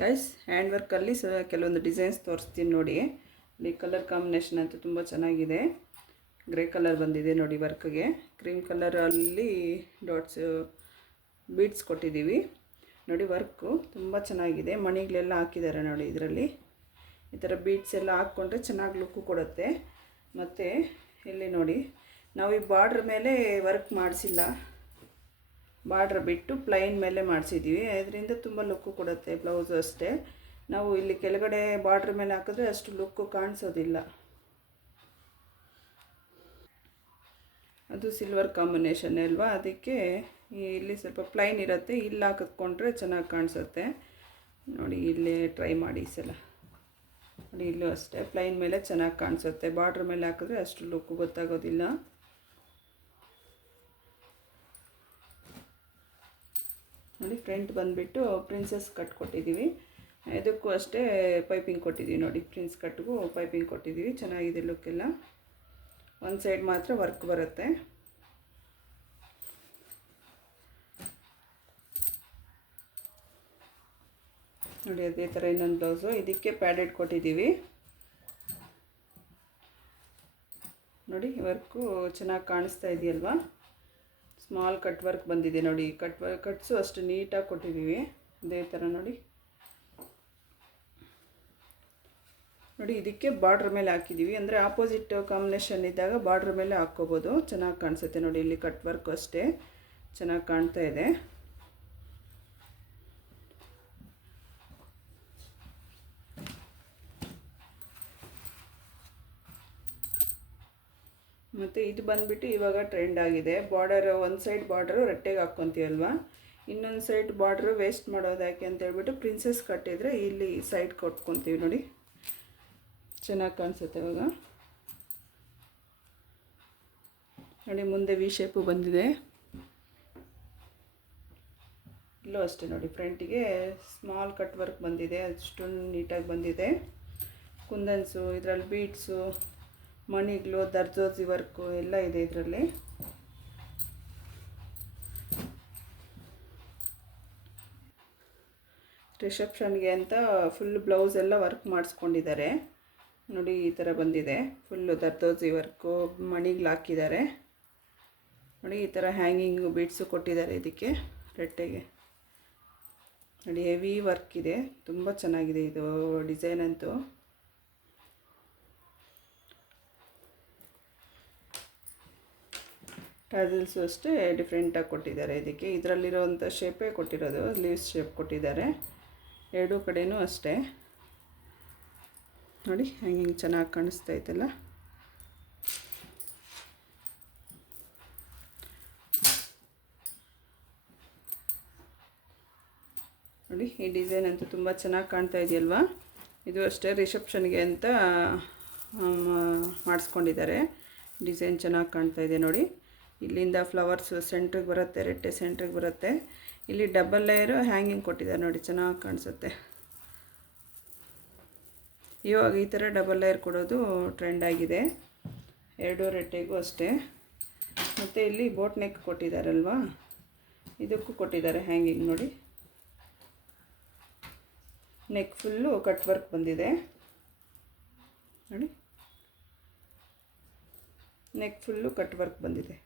Guys hand ವರ್ಕಲ್ಲಿ ಸ, ಕೆಲವೊಂದು designs ತೋರಿಸ್ತೀನಿ ನೋಡಿ. ಇಲ್ಲಿ ಕಲರ್ ಕಾಂಬಿನೇಷನ್ ಅಂತೂ ತುಂಬ ಚೆನ್ನಾಗಿದೆ. ಗ್ರೇ ಕಲರ್ ಬಂದಿದೆ ನೋಡಿ ವರ್ಕ್ಗೆ ಕ್ರೀಮ್ ಕಲರಲ್ಲಿ ಡಾಟ್ಸ್ ಬೀಡ್ಸ್ ಕೊಟ್ಟಿದ್ದೀವಿ. ನೋಡಿ ವರ್ಕು ತುಂಬ ಚೆನ್ನಾಗಿದೆ. ಮಣಿಗಳೆಲ್ಲ ಹಾಕಿದ್ದಾರೆ ನೋಡಿ ಇದರಲ್ಲಿ. ಈ ಥರ ಬೀಡ್ಸ್ ಎಲ್ಲ ಹಾಕ್ಕೊಂಡ್ರೆ ಚೆನ್ನಾಗಿ ಲುಕ್ಕು ಕೊಡುತ್ತೆ. ಮತ್ತು ಇಲ್ಲಿ ನೋಡಿ, ನಾವು ಈ ಬಾರ್ಡ್ರ್ ಮೇಲೆ ವರ್ಕ್ ಮಾಡಿಸಿಲ್ಲ. ಬಾರ್ಡ್ರ್ ಬಿಟ್ಟು ಪ್ಲೈನ್ ಮೇಲೆ ಮಾಡಿಸಿದ್ದೀವಿ ಅದರಿಂದ ತುಂಬ ಲುಕ್ಕು ಕೊಡುತ್ತೆ ಬ್ಲೌಸು ಅಷ್ಟೇ. ನಾವು ಇಲ್ಲಿ ಕೆಳಗಡೆ ಬಾರ್ಡ್ರ್ ಮೇಲೆ ಹಾಕಿದ್ರೆ ಅಷ್ಟು ಲುಕ್ಕು ಕಾಣಿಸೋದಿಲ್ಲ. ಅದು ಸಿಲ್ವರ್ ಕಾಂಬಿನೇಷನ್ ಅಲ್ವಾ? ಅದಕ್ಕೆ ಇಲ್ಲಿ ಸ್ವಲ್ಪ ಪ್ಲೈನ್ ಇರುತ್ತೆ. ಇಲ್ಲಿ ಹಾಕಿದ್ಕೊಂಡ್ರೆ ಚೆನ್ನಾಗಿ ಕಾಣಿಸುತ್ತೆ. ನೋಡಿ, ಇಲ್ಲೇ ಟ್ರೈ ಮಾಡಿ ಈ ಸಲ. ನೋಡಿ, ಇಲ್ಲೂ ಅಷ್ಟೇ. ಪ್ಲೈನ್ ಮೇಲೆ ಚೆನ್ನಾಗಿ ಕಾಣಿಸುತ್ತೆ. ಬಾರ್ಡ್ರ್ ಮೇಲೆ ಹಾಕಿದ್ರೆ ಅಷ್ಟು ಲುಕ್ಕು ಗೊತ್ತಾಗೋದಿಲ್ಲ. ನೋಡಿ, ಫ್ರಂಟ್ ಬಂದುಬಿಟ್ಟು ಪ್ರಿನ್ಸಸ್ ಕಟ್ ಕೊಟ್ಟಿದ್ದೀವಿ. ಇದಕ್ಕೂ ಅಷ್ಟೇ ಪೈಪಿಂಗ್ ಕೊಟ್ಟಿದ್ದೀವಿ ನೋಡಿ, ಪ್ರಿನ್ಸ್ ಕಟ್ಗೂ ಪೈಪಿಂಗ್ ಕೊಟ್ಟಿದ್ದೀವಿ. ಚೆನ್ನಾಗಿದೆ ಲುಕ್ಕೆಲ್ಲ. ಒಂದು ಸೈಡ್ ಮಾತ್ರ ವರ್ಕ್ ಬರುತ್ತೆ. ನೋಡಿ, ಅದೇ ಥರ ಇನ್ನೊಂದು ಬ್ಲೌಸು. ಇದಕ್ಕೆ ಪ್ಯಾಡೆಡ್ ಕೊಟ್ಟಿದ್ದೀವಿ. ನೋಡಿ, ವರ್ಕು ಚೆನ್ನಾಗಿ ಕಾಣಿಸ್ತಾ ಇದೆಯಲ್ವಾ? ಸ್ಮಾಲ್ ಕಟ್ ವರ್ಕ್ ಬಂದಿದೆ ನೋಡಿ. ಕಟ್ ವರ್ಕ್ ಕಟ್ಸು ಅಷ್ಟು ನೀಟಾಗಿ ಕೊಟ್ಟಿದ್ದೀವಿ ಅದೇ ಥರ ನೋಡಿ. ನೋಡಿ, ಇದಕ್ಕೆ ಬಾರ್ಡ್ರ್ ಮೇಲೆ ಹಾಕಿದ್ದೀವಿ ಅಂದರೆ ಆಪೋಸಿಟ್ ಕಾಂಬಿನೇಷನ್ ಇದ್ದಾಗ ಬಾರ್ಡ್ರ್ ಮೇಲೆ ಹಾಕ್ಕೋಬೋದು. ಚೆನ್ನಾಗಿ ಕಾಣಿಸುತ್ತೆ ನೋಡಿ, ಇಲ್ಲಿ ಕಟ್ ವರ್ಕು ಅಷ್ಟೇ. ಚೆನ್ನಾಗಿ ಕಾಣ್ತಾ ಇದೆ. ಮತ್ತು ಇದು ಬಂದುಬಿಟ್ಟು ಇವಾಗ ಟ್ರೆಂಡ್ ಆಗಿದೆ. ಬಾರ್ಡರ್ ಒಂದು ಸೈಡ್ ಬಾರ್ಡರು ರಟ್ಟೆಗೆ ಹಾಕ್ಕೊತೀವಲ್ವ ಇನ್ನೊಂದು ಸೈಡ್ ಬಾರ್ಡ್ರು ವೇಸ್ಟ್ ಮಾಡೋದು ಯಾಕೆ ಅಂತ ಹೇಳ್ಬಿಟ್ಟು ಪ್ರಿನ್ಸಸ್ ಕಟ್ಟಿದರೆ ಇಲ್ಲಿ ಸೈಡ್ ಕೊಟ್ಕೊತೀವಿ ನೋಡಿ. ಚೆನ್ನಾಗಿ ಕಾಣಿಸುತ್ತೆ ಇವಾಗ. ನೋಡಿ, ಮುಂದೆ ವಿ ಶೇಪು ಬಂದಿದೆ. ಇಲ್ಲೂ ಅಷ್ಟೇ ನೋಡಿ ಫ್ರಂಟಿಗೆ ಸ್ಮಾಲ್ ಕಟ್ ವರ್ಕ್ ಬಂದಿದೆ, ಅಷ್ಟೊಂದು ನೀಟಾಗಿ ಬಂದಿದೆ. ಕುಂದನ್ಸು, ಇದರಲ್ಲಿ ಬೀಡ್ಸು ಮಣಿಗಳು ದರ್ಜೋಜಿ ವರ್ಕು ಎಲ್ಲ ಇದೆ ಇದರಲ್ಲಿ. ರಿಸೆಪ್ಷನ್ಗೆ ಅಂತ ಫುಲ್ ಬ್ಲೌಸ್ ಎಲ್ಲ ವರ್ಕ್ ಮಾಡಿಸ್ಕೊಂಡಿದ್ದಾರೆ. ನೋಡಿ, ಈ ಥರ ಬಂದಿದೆ. ಫುಲ್ಲು ದರ್ದೋಜಿ ವರ್ಕು ಮಣಿಗಳು ಹಾಕಿದ್ದಾರೆ. ನೋಡಿ, ಈ ಥರ ಹ್ಯಾಂಗಿಂಗು ಬೀಡ್ಸು ಕೊಟ್ಟಿದ್ದಾರೆ ಇದಕ್ಕೆ ರೆಟ್ಟೆಗೆ ನೋಡಿ ಹೆವಿ ವರ್ಕ್ ಇದೆ. ತುಂಬ ಚೆನ್ನಾಗಿದೆ ಇದು ಡಿಸೈನ್ ಅಂತೂ. ಟ್ಯಾಸಲ್ಸು ಅಷ್ಟೇ ಡಿಫ್ರೆಂಟಾಗಿ ಕೊಟ್ಟಿದ್ದಾರೆ. ಇದಕ್ಕೆ ಇದರಲ್ಲಿರೋವಂಥ ಶೇಪೇ ಕೊಟ್ಟಿರೋದು ಲೀವ್ಸ್ ಶೇಪ್ ಕೊಟ್ಟಿದ್ದಾರೆ. ಎರಡೂ ಕಡೆಯೂ ಅಷ್ಟೇ. ನೋಡಿ ಹ್ಯಾಂಗಿಂಗ್ ಚೆನ್ನಾಗಿ ಕಾಣಿಸ್ತಾ ಇದೆಲ್ಲ ನೋಡಿ, ಈ ಡಿಸೈನ್ ಅಂತೂ ತುಂಬ ಚೆನ್ನಾಗಿ ಕಾಣ್ತಾ ಇದೆಯಲ್ವಾ? ಇದು ಅಷ್ಟೇ ರಿಸೆಪ್ಷನ್ಗೆ ಅಂತ ಮಾಡಿಸ್ಕೊಂಡಿದ್ದಾರೆ. ಡಿಸೈನ್ ಚೆನ್ನಾಗಿ ಕಾಣ್ತಾ ಇದೆ ನೋಡಿ. ಇಲ್ಲಿಂದ ಫ್ಲವರ್ಸು ಸೆಂಟ್ರಿಗೆ ಬರುತ್ತೆ, ರೆಟ್ಟೆ ಸೆಂಟ್ರಿಗೆ ಬರುತ್ತೆ. ಇಲ್ಲಿ ಡಬಲ್ ಲೇಯರು ಹ್ಯಾಂಗಿಂಗ್ ಕೊಟ್ಟಿದ್ದಾರೆ ನೋಡಿ, ಚೆನ್ನಾಗಿ ಕಾಣಿಸುತ್ತೆ. ಇವಾಗ ಈ ಥರ ಡಬಲ್ ಲೇಯರ್ ಕೊಡೋದು ಟ್ರೆಂಡ್ ಆಗಿದೆ. ಎರಡು ರೆಟ್ಟೆಗೂ ಅಷ್ಟೇ. ಮತ್ತು ಇಲ್ಲಿ ಬೋಟ್ ನೆಕ್ ಕೊಟ್ಟಿದ್ದಾರಲ್ವಾ? ಇದಕ್ಕೂ ಕೊಟ್ಟಿದ್ದಾರೆ ಹ್ಯಾಂಗಿಂಗ್ ನೋಡಿ. ನೆಕ್ ಫುಲ್ಲು ಕಟ್ ವರ್ಕ್ ಬಂದಿದೆ. ನೋಡಿ. ನೆಕ್ ಫುಲ್ಲು ಕಟ್ ವರ್ಕ್ ಬಂದಿದೆ.